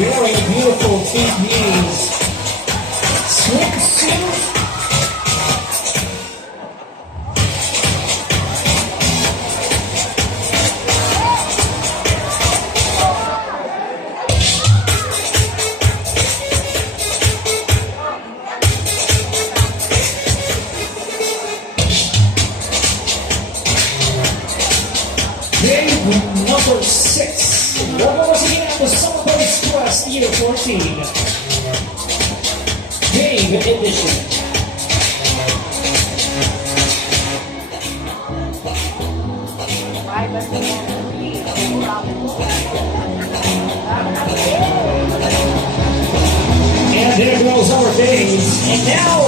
Wearing a beautiful Vietnamese swimsuit. Game number 6. Welcome once again to SUMMERBODIES Quest Y14. Game edition. And there goes our days. And now,